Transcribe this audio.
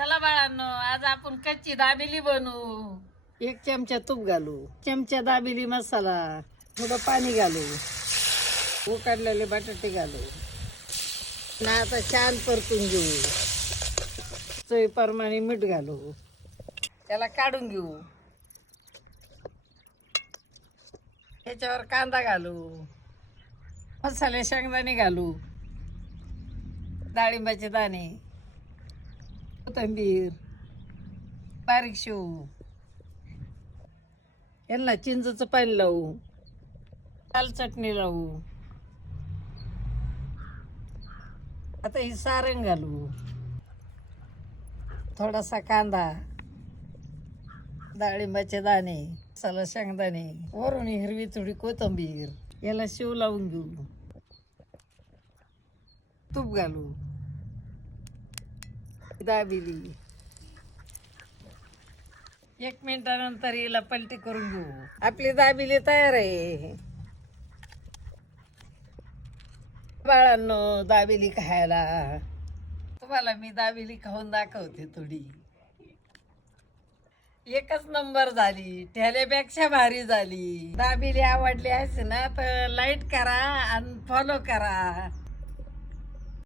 चला बाळांनो आज आपण कच्ची दाबेली बनवू. एक चमचा तूप घालू चमचा दाबेली मसाला थोडं पाणी घालू उकडलेले बटाटे घालू. ना आता छान परतून घेऊ. चवीप्रमाणे मीठ घालू. त्याला काढून घेऊ. त्याच्यावर कांदा घालू. मसाले शेंगदाणे घालू. डाळिंबाचे दाणे. कोथंबीर बारीक शेव. यांना चिंचचं पाणी लावू. लाल चटणी लावू. आता ही सारण घालू. थोडासा कांदा डाळिंबाचे दाणे मसाला शेंगदाणे वरून हिरवी थोडी कोथिंबीर. याला शेव लावून घेऊ. तूप घालू. दाबिली. एक मिनिटानंतर हिला पलटी करून घेऊ. आपली दाबिली तयार आहे. बाळांनो दाबिली खायला. तुम्हाला मी दाबिली खाऊन दाखवते थोडी. एकच नंबर झाली. ठेल्यापेक्षा भारी झाली. दाबिली आवडली असेल ना तर लाईक करा आणि फॉलो करा.